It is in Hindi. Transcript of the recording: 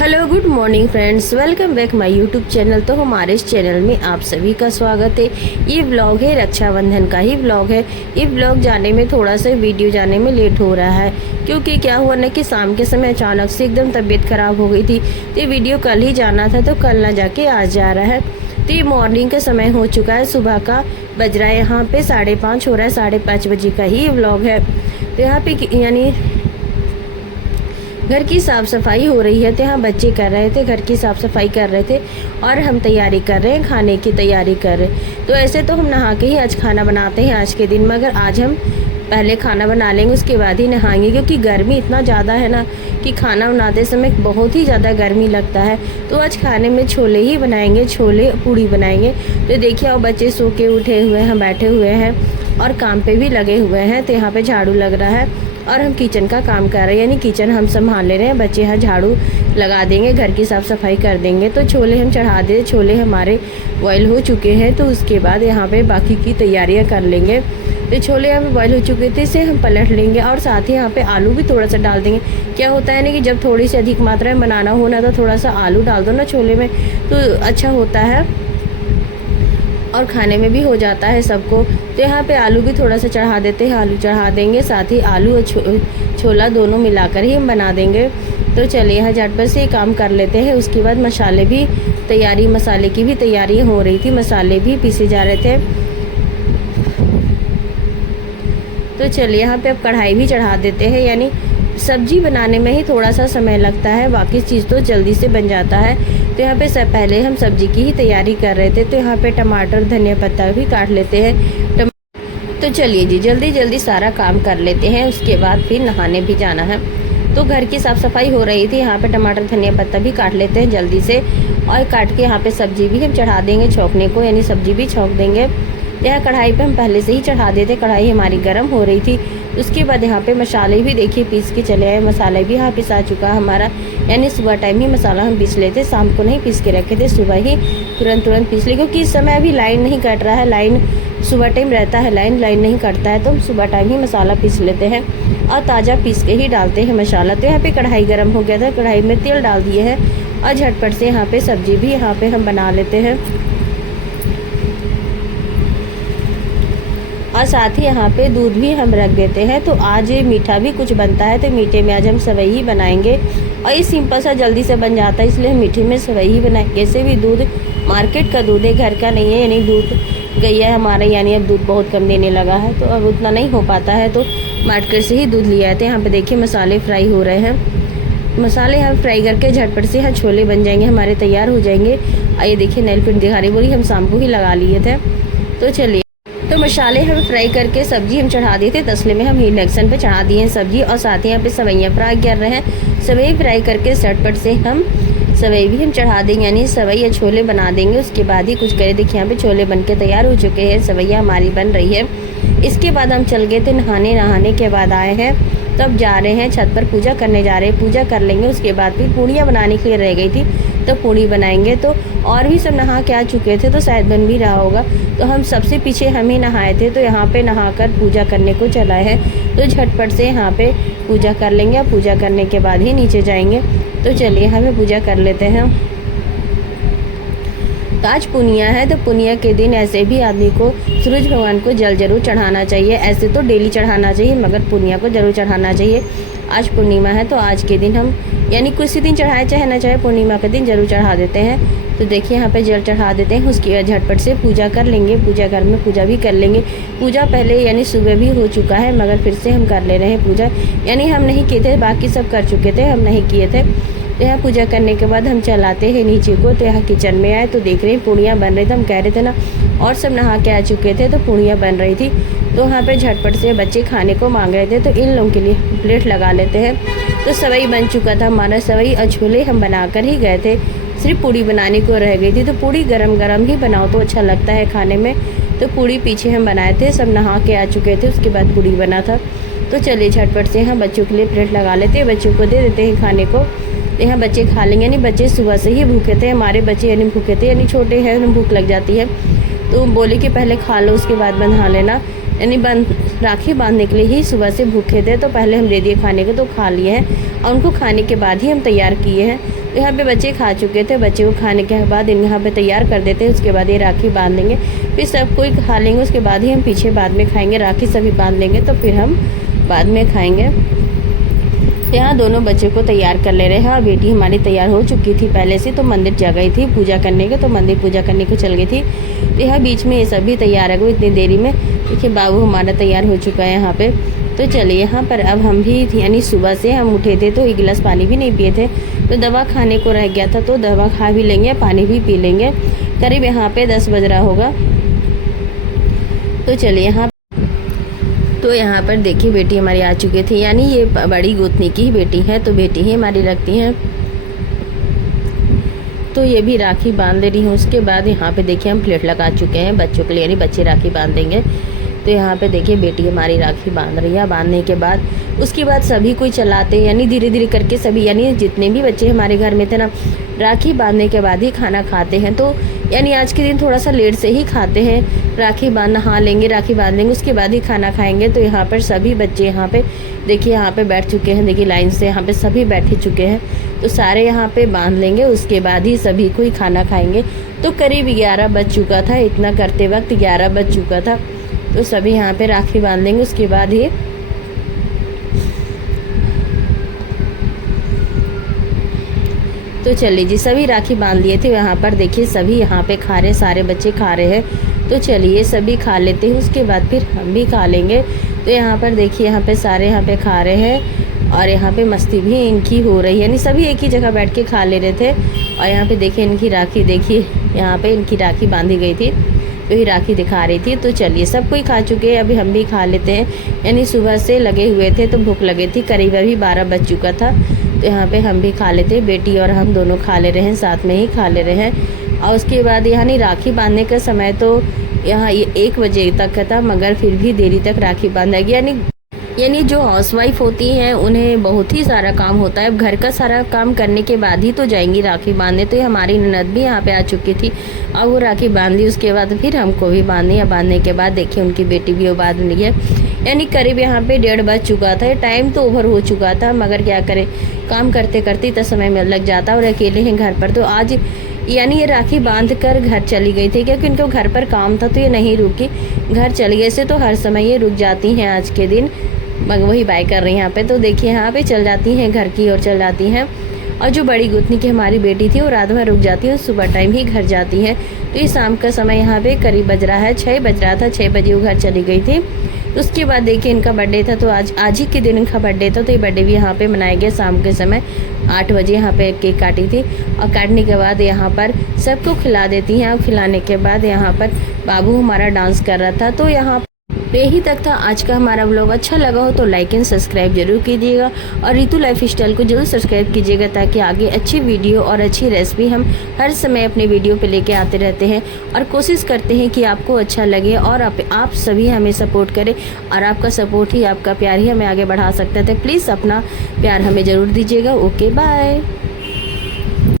Hello good morning friends, welcome back my YouTube channel. तो हमारे इस चैनल में आप सभी का स्वागत है। ये व्लॉग है रक्षाबंधन का ही व्लॉग है। ये व्लॉग जाने में थोड़ा सा वीडियो जाने में लेट हो रहा है, क्योंकि क्या हुआ ना कि शाम के समय अचानक से एकदम तबीयत ख़राब हो गई थी। तो ये वीडियो कल ही जाना था, तो कल ना जाके आज जा रहा है। तो ये मॉर्निंग का समय हो चुका है, सुबह का बज रहा है यहाँ पे 5:30 हो रहा है। 5:30 बजे का ही ये व्लॉग है। तो यहाँ पे यानी घर की साफ़ सफाई हो रही है। तो यहाँ बच्चे कर रहे थे, घर की साफ़ सफाई कर रहे थे और हम तैयारी कर रहे हैं, खाने की तैयारी कर रहे हैं। तो ऐसे तो हम नहा के ही आज खाना बनाते हैं आज के दिन, मगर आज हम पहले खाना बना लेंगे, उसके बाद ही नहाएंगे, क्योंकि गर्मी इतना ज़्यादा है ना कि खाना बनाते समय बहुत ही ज़्यादा गर्मी लगता है। तो आज खाने में छोले ही बनाएंगे, छोले पूड़ी बनाएंगे। तो देखिए अब बच्चे सो के उठे हुए हैं, बैठे हुए हैं और काम पे भी लगे हुए हैं। तो यहाँ पे झाड़ू लग रहा है और हम किचन का काम कर रहे हैं, यानी किचन हम संभाल ले रहे हैं। बच्चे यहाँ झाड़ू लगा देंगे, घर की साफ़ सफाई कर देंगे। तो छोले हम चढ़ा दे, छोले हमारे बॉयल हो चुके हैं। तो उसके बाद यहाँ पे बाकी की तैयारियाँ कर लेंगे। तो छोले यहाँ पे बॉयल हो चुके थे, इसे हम पलट लेंगे और साथ ही यहाँ पे आलू भी थोड़ा सा डाल देंगे। क्या होता है ना कि जब थोड़ी सी अधिक मात्रा में बनाना हो ना, तो थोड़ा सा आलू डाल दो ना छोले में, तो अच्छा होता है और खाने में भी हो जाता है सबको। तो यहाँ पे आलू भी थोड़ा सा चढ़ा देते हैं, आलू चढ़ा देंगे, साथ ही आलू और छोला दोनों मिलाकर ही हम बना देंगे। तो चलिए यहाँ झटपट से काम कर लेते हैं। उसके बाद मसाले भी तैयारी, मसाले की भी तैयारी हो रही थी, मसाले भी पीसे जा रहे थे। तो चलिए यहाँ पे अब कढ़ाई भी चढ़ा देते हैं। यानी सब्जी बनाने में ही थोड़ा सा समय लगता है, बाकी चीज़ तो जल्दी से बन जाता है। तो यहाँ पे सब पहले हम सब्जी की ही तैयारी कर रहे थे। तो यहाँ पे टमाटर, धनिया पत्ता भी काट लेते हैं। तो चलिए जी जल्दी जल्दी सारा काम कर लेते हैं, उसके बाद फिर नहाने भी जाना है। तो घर की साफ़ सफाई हो रही थी, यहाँ पे टमाटर, धनिया पत्ता भी काट लेते हैं जल्दी से, और काट के यहाँ पे सब्जी भी हम चढ़ा देंगे छोंकने को, यानी सब्जी भी छोंक देंगे। यह कढ़ाई पे हम पहले से ही चढ़ा देते, कढ़ाई हमारी गर्म हो रही थी। उसके बाद यहाँ पे मसाले भी देखिए पीस के चले आए। मसाला भी यहाँ पिसा चुका हमारा, यानी सुबह टाइम ही मसाला हम पीस लेते, शाम को नहीं पीस के रखे थे, सुबह ही तुरंत पीस ले, क्योंकि इस समय अभी लाइन नहीं कट रहा है। लाइन सुबह टाइम रहता है, लाइन नहीं कटता है, तो हम सुबह टाइम ही मसाला पीस लेते हैं और ताज़ा पीस के ही डालते हैं मसाला। तो यहाँ पे कढ़ाई गर्म हो गया था, कढ़ाई में तेल डाल दिए हैं और झटपट से यहाँ पे सब्जी भी यहाँ पे हम बना लेते हैं। और साथ ही यहाँ पे दूध भी हम रख देते हैं। तो आज मीठा भी कुछ बनता है, तो मीठे में आज हम सेवई ही बनाएंगे और ये सिंपल सा जल्दी से बन जाता है, इसलिए हम मीठे में सेवई ही बनाएंगे। ऐसे भी दूध मार्केट का दूध है, घर का नहीं है, यानी दूध गैया हमारे, यानी अब दूध बहुत कम देने लगा है, तो अब उतना नहीं हो पाता है, तो मार्केट से ही दूध लिया आते हैं। यहाँ पे देखिए मसाले फ्राई हो रहे हैं, मसाले हम फ्राई करके झटपट से यहाँ छोले बन जाएंगे, हमारे तैयार हो जाएंगे। और ये देखिए नेल पेंट दिखा रही, बोली हम शाम को ही लगा लिए थे। तो चलिए, तो मसाले हम फ्राई करके सब्जी हम चढ़ा दिए थे, तसले में हम इंडक्शन पे चढ़ा दिए हैं सब्जी, और साथ ही यहाँ पे सवैयाँ फ्राई कर रहे हैं। सवई फ्राई करके झटपट से हम सवई भी हम चढ़ा देंगे, यानी सवई या छोले बना देंगे। उसके बाद ही कुछ करें, देखिए यहाँ पे छोले बन के तैयार हो चुके हैं, सवैया हमारी बन रही है। इसके बाद हम चल गए थे नहाने, नहाने के बाद आए हैं, तब जा रहे हैं छत पर पूजा करने जा रहे हैं, पूजा कर लेंगे। उसके बाद फिर पूड़ियाँ बनाने के लिए रह गई थी, तो पूड़ी बनाएंगे। तो और भी सब नहा के आ चुके थे, तो शायद बन भी रहा होगा। तो हम सबसे पीछे हम ही नहाए थे, तो यहाँ पे नहाकर पूजा करने को चलाए हैं। तो झटपट से यहाँ पे पूजा कर लेंगे, और पूजा करने के बाद ही नीचे जाएंगे। तो चलिए हमें पूजा कर लेते हैं। तो आज पुनिया है, तो पुनिया के दिन ऐसे भी आदमी को सूरज भगवान को जल जरूर चढ़ाना चाहिए। ऐसे तो डेली चढ़ाना चाहिए, मगर पुनिया को जरूर चढ़ाना चाहिए। आज पूर्णिमा है, तो आज के दिन हम यानी किसी दिन चढ़ाए चाहे ना चाहे, पूर्णिमा के दिन जरूर चढ़ा देते हैं। तो देखिए यहाँ पे जल चढ़ा देते हैं, उसके बाद झटपट से पूजा कर लेंगे। पूजा घर में पूजा भी कर लेंगे। पूजा पहले यानी सुबह भी हो चुका है, मगर फिर से हम कर ले रहे हैं पूजा, यानी हम नहीं किए थे, बाकी सब कर चुके थे, हम नहीं किए थे। तो यहाँ पूजा करने के बाद हम चलाते हैं नीचे को। तो यहाँ किचन में आए तो देख रहे हैं पूड़ियाँ बन रही थी, हम कह रहे थे ना, और सब नहा के आ चुके थे, तो पूड़ियाँ बन रही थी। तो वहाँ पे झटपट से बच्चे खाने को मांग रहे थे, तो इन लोगों के लिए प्लेट लगा लेते हैं। तो सेवई बन चुका था हमारा, सेवई और छोले हम बनाकर ही गए थे, सिर्फ पूड़ी बनाने को रह गई थी। तो पूड़ी गरम गरम ही बनाओ तो अच्छा लगता है खाने में। तो पूड़ी पीछे हम बनाए थे, सब नहा के आ चुके थे, उसके बाद पूड़ी बना था। तो चलिए झटपट से हम बच्चों के लिए प्लेट लगा लेते हैं, बच्चों को दे देते हैं खाने को। यहाँ बच्चे खा लेंगे, यानी बच्चे सुबह से ही भूखे थे, हमारे बच्चे यानी भूखे थे, यानी छोटे हैं, उन्हें भूख लग जाती है। तो बोले कि पहले खा लो, उसके बाद बंधा लेना, यानी राखी बांधने के लिए ही सुबह से भूखे थे। तो पहले हम दे दिए खाने को, तो खा लिए हैं, और उनको खाने के बाद ही हम तैयार किए हैं। तो यहाँ पे बच्चे खा चुके थे। बच्चे को खाने के बाद यहाँ पे तैयार कर देते हैं। उसके बाद ये राखी बांध लेंगे, फिर सब कोई खा लेंगे। उसके बाद ही हम पीछे बाद में खाएंगे। राखी सभी बांध लेंगे तो फिर हम बाद में खाएंगे। यहाँ दोनों बच्चों को तैयार कर ले रहे हैं और बेटी हमारी तैयार हो चुकी थी पहले से, तो मंदिर जा गई थी पूजा करने के, तो मंदिर पूजा करने को चल गई थी। तो यहाँ बीच में ये सभी तैयार है इतनी देरी में। देखिए बाबू हमारा तैयार हो चुका है यहाँ पे। तो चलिए यहाँ पर अब हम भी यानी सुबह से हम उठे थे तो एक गिलास पानी भी नहीं पिए थे, तो दवा खाने को रह गया था, तो दवा खा भी लेंगे, पानी भी पी लेंगे। करीब यहाँ पे 10 बज रहा होगा। तो चलिए यहाँ पर देखिए बेटी हमारी आ चुकी थी, यानी ये बड़ी गोतनी की ही बेटी है, तो बेटी ही हमारी लगती हैं। तो ये भी राखी बांध दे रही हूँ। उसके बाद यहाँ पे देखिए हम प्लेट लगा चुके हैं बच्चों के लिए, यानी बच्चे राखी बांध देंगे। तो यहाँ पे देखिए बेटी हमारी राखी बांध रही है। बांधने के बाद उसके बाद सभी कोई चलाते, यानी धीरे धीरे करके सभी, यानी जितने भी बच्चे हमारे घर में थे ना, राखी बांधने के बाद ही खाना खाते हैं। तो यानी आज के दिन थोड़ा सा लेट से ही खाते हैं। राखी नहा लेंगे, राखी बांध लेंगे, उसके बाद ही खाना खाएंगे। तो यहाँ पर सभी बच्चे यहाँ पे देखिए यहाँ पे बैठ चुके हैं। देखिए लाइन से यहाँ पे सभी बैठ चुके हैं। तो सारे यहाँ पे बांध लेंगे, उसके बाद ही सभी कोई खाना खाएंगे। तो करीब 11 बज चुका था, इतना करते वक्त 11 बज चुका था। तो सभी यहाँ पे राखी बांध लेंगे, उसके बाद ही तो चलिए जी सभी राखी बांध लिए थे। यहाँ पर देखिए सभी यहाँ पे खा रहे, सारे बच्चे खा रहे हैं। तो चलिए सभी खा लेते हैं, उसके बाद फिर हम भी खा लेंगे। तो यहाँ पर देखिए यहाँ पे सारे यहाँ पे खा रहे हैं और यहाँ पे मस्ती भी इनकी हो रही है, यानी सभी एक ही जगह बैठ के खा ले रहे थे। और यहाँ पे देखिए इनकी राखी, देखिए यहाँ पे इनकी राखी बांधी गई थी, तो ही राखी दिखा रही थी। तो चलिए सब कोई खा चुके हैं, अभी हम भी खा लेते हैं। यानी सुबह से लगे हुए थे तो भूख लगी थी, करीब अभी 12 बज चुका था। तो यहाँ पे हम भी खा लेते, बेटी और हम दोनों खा ले रहे हैं, साथ में ही खा ले रहे हैं। और उसके बाद यानी राखी बांधने का समय तो यहाँ 1 बजे तक था, मगर फिर भी देरी तक राखी बांधा गया। यानी जो हाउसवाइफ होती हैं उन्हें बहुत ही सारा काम होता है। घर का सारा काम करने के बाद ही तो जाएंगी राखी बांधने। तो हमारी ननद भी यहाँ पे आ चुकी थी और वो राखी बांध ली। उसके बाद फिर हमको भी बांधनी है। बांधने के बाद देखिए उनकी बेटी भी वो बांध ली है। यानी करीब यहाँ पे 1:30 बज चुका था। टाइम तो ओवर हो चुका था, मगर क्या करें, काम करते करते इतना समय में लग जाता और अकेले हैं घर पर। तो आज यानी ये राखी बांध कर घर चली गई थी, क्योंकि इनको घर पर काम था तो ये नहीं रुकी, घर चली गई। से तो हर समय ये रुक जाती हैं आज के दिन, मगर वही बाय कर रही हैं यहाँ पे। तो देखिए यहाँ पे चल जाती हैं, घर की ओर चल जाती हैं। और जो बड़ी गुतनी की हमारी बेटी थी वो रात भर रुक जाती है, सुबह टाइम ही घर जाती है। तो ये शाम का समय यहाँ पे करीब बज रहा है 6 बज रहा था, 6 बजे वो घर चली गई थी। तो उसके बाद देखिए इनका बर्थडे था, तो आज ही के दिन इनका बर्थडे था। तो ये बर्थडे भी यहाँ पे मनाया गया शाम के समय 8 बजे। यहाँ पे केक काटी थी और काटने के बाद यहाँ पर सबको खिला देती हैं। और खिलाने के बाद यहाँ पर बाबू हमारा डांस कर रहा था। तो यहाँ यही तक था आज का हमारा व्लॉग। अच्छा लगा हो तो लाइक एंड सब्सक्राइब जरूर कीजिएगा और रितु लाइफ स्टाइल को जरूर सब्सक्राइब कीजिएगा, ताकि आगे अच्छी वीडियो और अच्छी रेसिपी हम हर समय अपने वीडियो पे लेके आते रहते हैं। और कोशिश करते हैं कि आपको अच्छा लगे और आप सभी हमें सपोर्ट करें, और आपका सपोर्ट ही, आपका प्यार ही हमें आगे बढ़ा सकता है। तो प्लीज़ अपना प्यार हमें ज़रूर दीजिएगा। Okay bye.